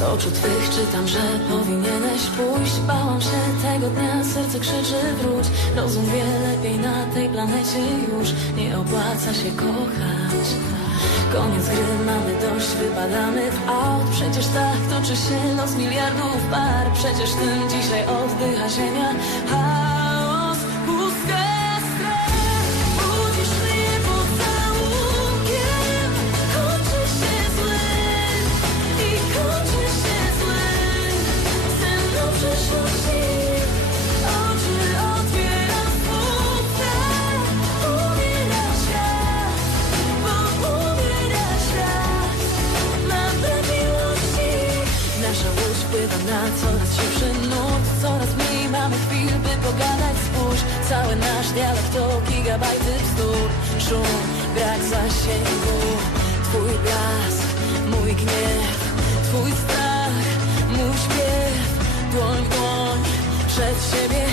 oczu twych czytam, że powinieneś pójść. Bałam się tego dnia, serce krzyczy wróć. Rozum wie lepiej na tej planecie już. Nie opłaca się kochać. Koniec gry, mamy dość, wypadamy w aut. Przecież tak toczy się los miliardów par. Przecież tym dzisiaj oddycha ziemia. Chaos, na coraz szybszy nurt Coraz mniej mamy chwil, by pogadać Spójrz, cały nasz dialog to gigabajty bzdur Szum, brak zasięgu. Twój blask, mój gniew. Twój strach, mój śpiew. Dłoń w dłoń, przed siebie